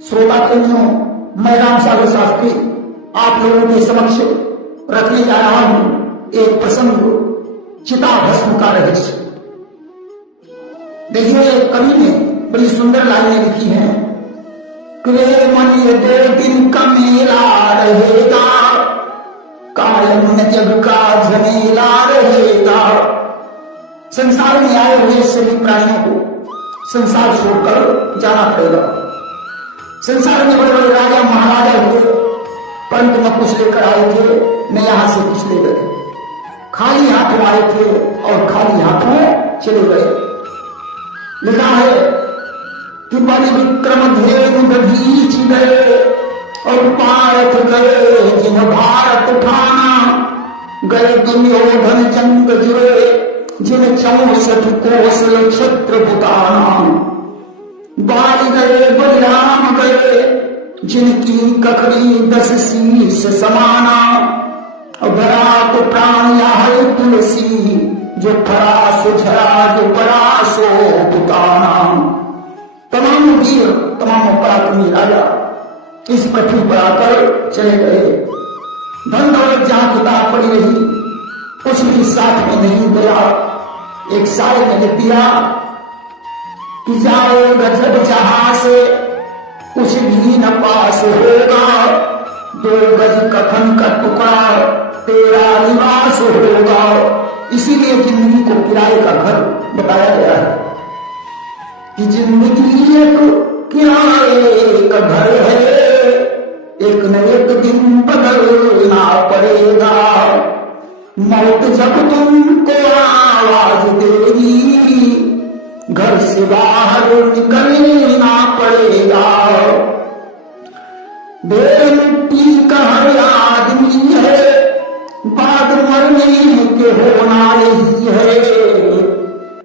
श्रोता प्रेमियों, मैं राम सागर शास्त्री आप लोगों के समक्ष रखने जा रहा हूं एक प्रसंग, चिता भस्म का रहस्य। देखिए, कवि ने बड़ी सुंदर लाइनें लिखी हैं। मन ये 2 दिन का मेला रहेगा, कायम न जग का झमेला रहेगा। संसार में आए हुए सभी प्राणियों को संसार छोड़कर जाना पड़ेगा। संसार में बड़े बड़े राजा महाराजा हुए, परंतु न कुछ लेकर आए थे, न यहां से कुछ ले गए। खाली हाथों आए थे और खाली हाथों चले गए। लिखा है कि बलि विक्रम धेनु दधीच गए और पारथ गए जिन भारत उठाना। गए दुर्योधन जंग जुए जिन 64 कोस नक्षत्र बुताना। बाल गए बलराम गए जिनकी ककड़ी 10 शीश समाना। धरा तो प्राण है तुलसी जो फरासो झरा जो परासो बुताना। तमाम वीर, तमाम पराक्रमी राजा इस पृथ्वी पर आकर चले गए। धन दौलत जहां किताब पड़ी रही, कुछ भी साथ में नहीं गया। एक शायर ने लिख दिया कि जाएगा जब जहां से कुछ भी न पास होगा। 2 गज कफन का टुकड़ा तेरा निवास होगा। इसीलिए जिंदगी को किराए का घर बताया गया है कि जिंदगी एक किराए का घर है, एक न एक दिन बदलना पड़ेगा। मौत जब तुमको आवाज देगी, घर से बाहर निकलना पड़ेगा। बेटी का हर आदमी है, बाद मरने के होना यही है।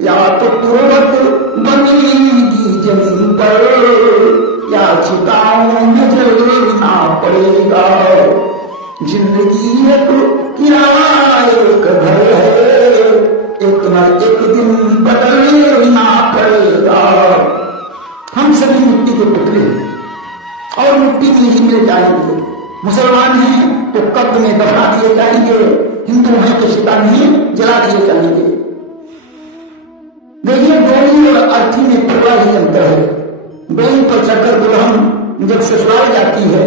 या तो तुरंत बनेगी जमीन पर, या चिताओं में जलना पड़ेगा। जिंदगी एक किराए का घर है, एक न एक दिन बदलना पड़ेगा। हम सभी मिट्टी के पुतले और मिट्टी में ही मिल जाएंगे। मुसलमान हैं तो कब्र में दफना दिए जाएंगे, हिंदू हैं तो चिता में जला दिए जाएंगे। देखिए, डोली और अर्थी में थोड़ा ही अंतर है। डोली पर चढ़कर दुल्हन जब ससुराल जाती है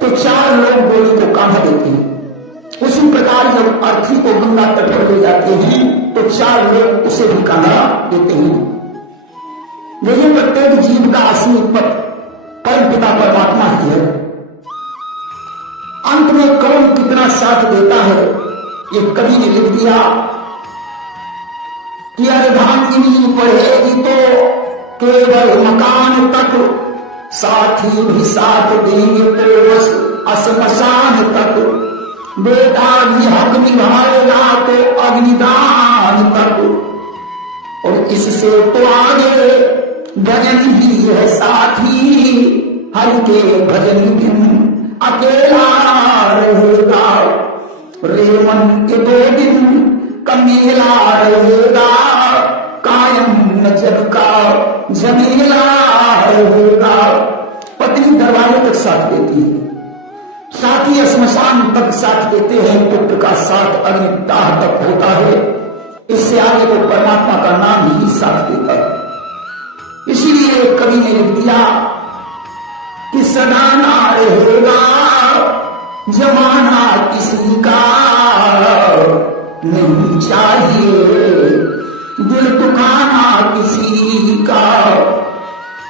तो 4 लोग डोली को कांधा देते हैं। उसी प्रकार जब अर्थी को गंगा तट पर ले जाते हैं तो 4 लोग उसे भी कांधा देते हैं। देखिए, प्रत्येक जीव का असली परम पिता परमात्मा ही है। अंत में कौन कितना साथ देता है, ये कवि ने लिख दिया कि अर्धांगिनी पढ़ेगी तो केवल मकान तक, साथी भी साथ देंगे तो बस असमसान तक। बेटा भी हक निभाएगा तो अग्निदान तक, और इससे तो आगे भजन ही है साथी। हर के भजन बिन अकेला रहेगा। रेमन के 2 दिन का मेला रहेगा, कायम न जग का झमेला रहेगा। पत्नी दरवाजे तक साथ देती है, साथी श्मशान तक साथ देते हैं, पुत्र का साथ अग्निदाह तक होता है। इससे आगे तो परमात्मा का नाम ही साथ देता है। इसीलिए कवि ने लिख दिया कि सदा ना रहेगा जमाना किसी का, नहीं चाहिए दिल दुखाना किसी का।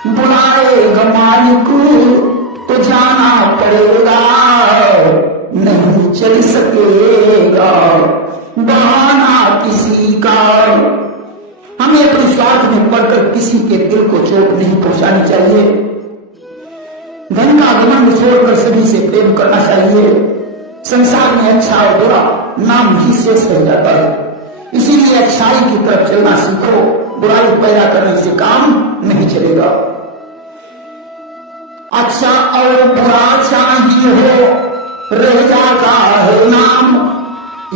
बुलाएगा मालिक तो जाना पड़ेगा, नहीं चल सकेगा बहाना किसी का। हमें अपने स्वार्थ में पड़कर किसी के दिल को चोट नहीं पहुंचानी चाहिए। धन का घमंड छोड़कर सभी से प्रेम करना चाहिए। संसार में अच्छा और बुरा नाम ही शेष रह जाता है। इसीलिए अच्छाई की तरफ चलना सीखो, बुराई पैदा करने से काम नहीं चलेगा। अच्छा और बुरा चाहिए हो, रह जाता है नाम।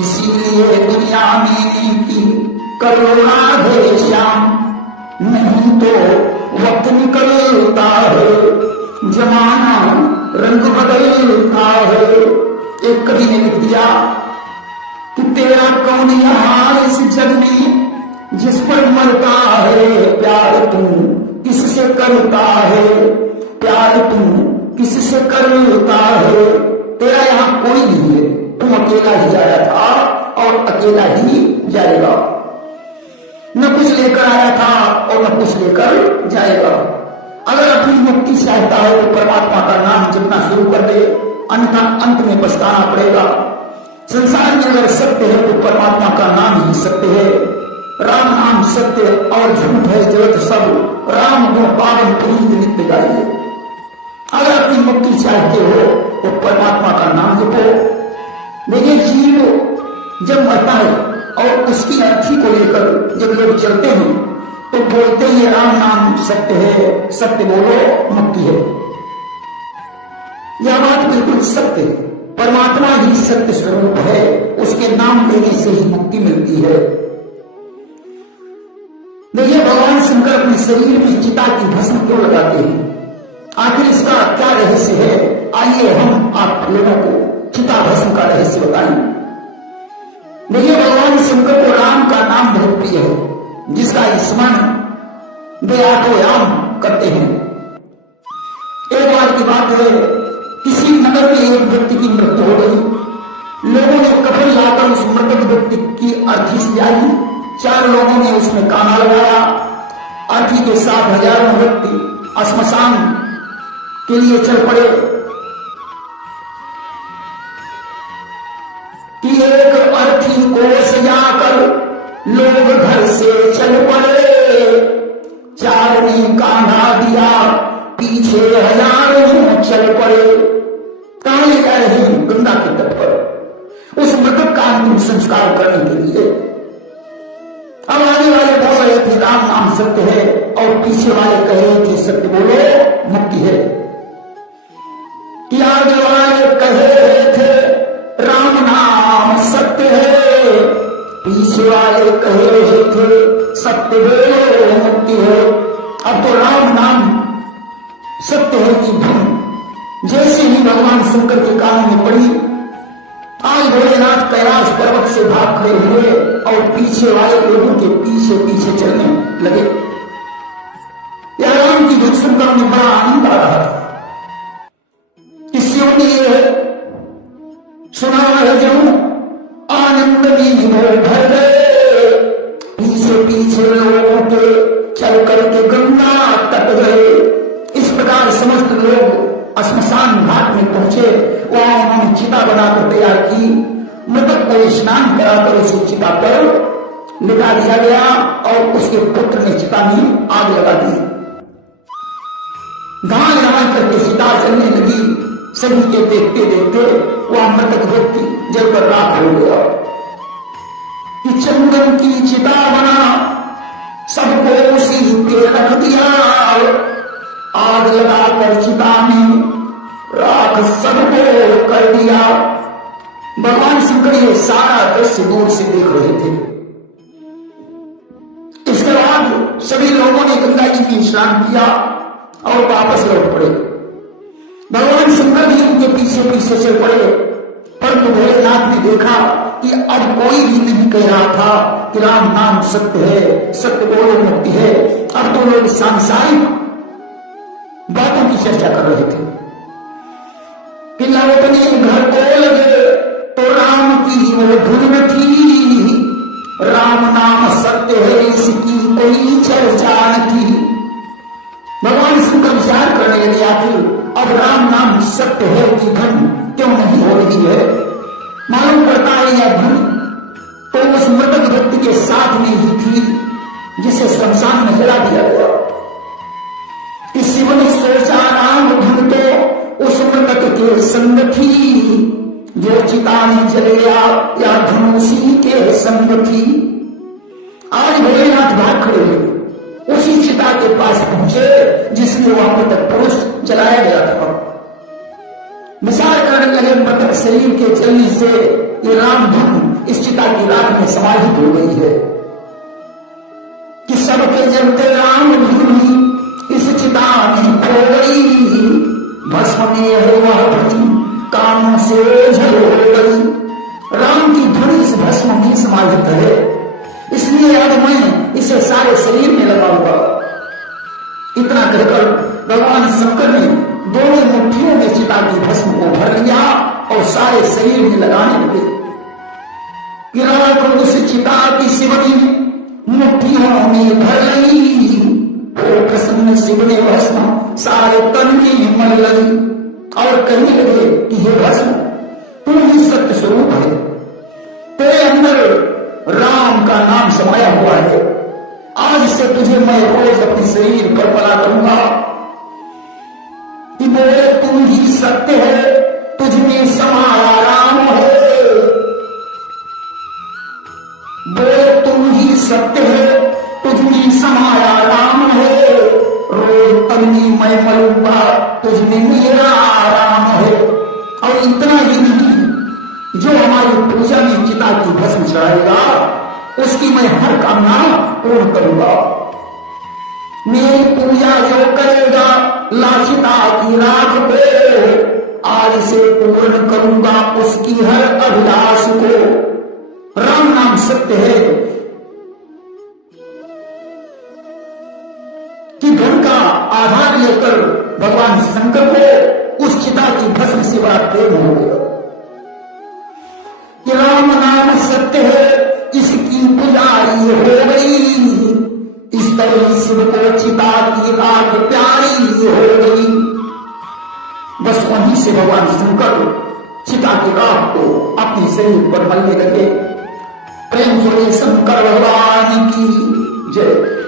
इसीलिए दुनिया में नीति करो राधे श्याम, नहीं तो वक्त निकलता है जमाना रंग बदलता है। एक कवि ने लिख दिया कि तेरा कौन यहाँ इस जग में जिस पर मरता है, प्यार तू किससे करता है, प्यार तू किससे करता है। तेरा यहाँ कोई नहीं है, तुम अकेला ही आया था और अकेला ही जाएगा। न कुछ लेकर आया था और न कुछ लेकर जाएगा। अगर अपनी मुक्ति चाहता है तो परमात्मा का नाम जपना शुरू कर दे, अन्यथा अंत में पछताना पड़ेगा। संसार में अगर सत्य है तो परमात्मा का नाम ही सत्य है। राम नाम सत्य और झूठ है जगत सब, राम गुण पावन प्रीत नित्य गाइए। अगर अपनी मुक्ति चाहते हो तो परमात्मा का नाम जपो। देखिए, जीव जब मरता है और उसकी अर्थी को लेकर जब लोग चलते हैं तो बोलते हैं राम नाम सत्य है, सत्य बोलो मुक्ति है। यह बात बिल्कुल सत्य है। परमात्मा ही सत्य स्वरूप है, उसके नाम लेने से ही मुक्ति मिलती है। देखिए, भगवान शंकर अपने शरीर में चिता की भस्म क्यों लगाते हैं? आखिर इसका क्या रहस्य है? आइए हम आप लोगों को चिता भस्म का रहस्य बताएं। देखिए, भगवान शंकर को राम का नाम बहुत प्रिय है, जिसका स्मरण वे आठों करते हैं। एक बार की बात है, किसी नगर में एक व्यक्ति की मृत्यु हो गई। लोगों ने कफन लाकर उस मृतक व्यक्ति की अर्थी सजाई। 4 लोगों ने उसमें काना लगाया। अर्थी के साथ हजारों व्यक्ति श्मशान के लिए चल पड़े कि एक अर्थी को सजाकर लोग घर से चल पड़े। 4 ने कान्हा दिया, पीछे हजारों चल पड़े। कहां ले जा रहे हैं? गंगा के तट पर उस मृतक का अंतिम संस्कार करने के लिए। अब आने वाले बोल रहे थे राम नाम सत्य है, और पीछे वाले कह रहे थे सत्य बोलो मुक्ति है। कि आगे वाले कह रहे थे राम नाम सत्य है, पीछे वाले कह रहे थे सत्य बोलो मुक्ति है। अब तो राम नाम सत्य है कि धन जैसे ही भगवान शंकर के कानों में पड़ी, आज भोलेनाथ कैलाश पर्वत से भाग खड़े हुए और पीछे वाले लोगों के पीछे पीछे चलने लगे। यह राम की धुन सुनकर उन्हें बड़ा आनंद आ रहा था। किसियों ने सुना है जो आनंद में भर गए, पीछे पीछे लोगों के चल करके गंगा तट गए। इस प्रकार समस्त लोग श्मशान घाट में पहुंचे। वहां उन्होंने चिता बनाकर तैयार की। मृतक को स्नान कराकर उसे चिता पर लिटा दिया गया और उसके पुत्र ने चिता में आग लगा दी। गांव गांव करके चिता जलने लगी। सभी के देखते देखते वह मृतक व्यक्ति जलकर राख हो गया। कि चंदन की चिता बना, सबको उसी पे रख दिया। आग लगाकर चिता में राख सबको कर दिया। भगवान शंकर ये सारा दृश्य दूर से देख रहे थे। इसके बाद सभी लोगों ने गंगा जी में स्नान किया और वापस लौट पड़े। भगवान शंकर भी उनके पीछे पीछे चल पड़े। परंतु भोलेनाथ ने देखा कि अब कोई भी नहीं कह रहा था कि राम नाम सत्य है, सत्य बोलो मुक्ति है। अब तो लोग सांसारिक बातों की चर्चा कर रहे थे। कि लौटने घर को लगे तो राम की वो धुन थी, राम नाम सत्य है इसकी कोई चर्चा न थी। भगवान शंकर विचार करने लगे, आखिर अब राम नाम सत्य है कि धन क्यों नहीं हो रही है? मालूम पड़ता है यह धन तो उस मृतक व्यक्ति के साथ में ही थी जिसे शमशान में जला दिया गया। शिव ने सोचा राम धन तो उस मृतक के संग थी, जो चिता में जल गया या धन उसी के संग थी। आज भोलेनाथ भाग खड़े हुए उसी चिता के पास पहुंचे जिसमें वह मृतक पुरुष जलाया गया था। विचार करने लगे, मृतक शरीर के जलने से ये राम धन इस चिता की राख में समाहित हो गई है कि सबके जलते राम धन इस चिता में खो गई। भस्म में हो वह ध्वनि कानों से झल हो गई। राम की ध्वनि इस भस्म में समाहित है, इसलिए अब मैं इसे सारे शरीर में लगाऊंगा। इतना कहकर भगवान शंकर ने दोनों मुट्ठियों में चिता की भस्म को भर लिया और सारे शरीर में लगाने लगे। किरण उस चिता की शिवनी मुट्ठियों में भर ली, वो प्रसन्न शिव ने भस्म सारे तन में मल लगी और कहने लगे कि हे भस्म, तू ही सत्य स्वरूप है, तेरे अंदर राम का नाम समाया हुआ है। आज से तुझे मैं रोज अपने शरीर पर पला करूंगा कि बोले तुम ही सत्य है, तुझ में समाया राम है। बोले तुम ही सत्य है, तुझ में समाया राम है। रोज अग्नि मैं मलूंगा, तुझ में मेरा राम है। और इतना ही नहीं, जो हमारी पूजा में चिता की भस्म चढ़ाएगा उसकी मैं हर कामना पूर्ण करूंगा। मेरी पूजा जो करेगा लाचिता की राख को, आज से पूर्ण करूंगा उसकी हर अभिलाष को। राम नाम सत्य है कि धन का आधार लेकर भगवान शंकर को उस चिता की भस्म से बड़ा प्रेम हो गया कि राम नाम सत्य है, इसकी पुजारी हो गई। इस तरह शिव को चिता की राख प्यारी हो गई। बस वहीं से भगवान शंकर चिता की राख को अपने शरीर पर मलने लगे। प्रेम से शंकर भगवान की जय।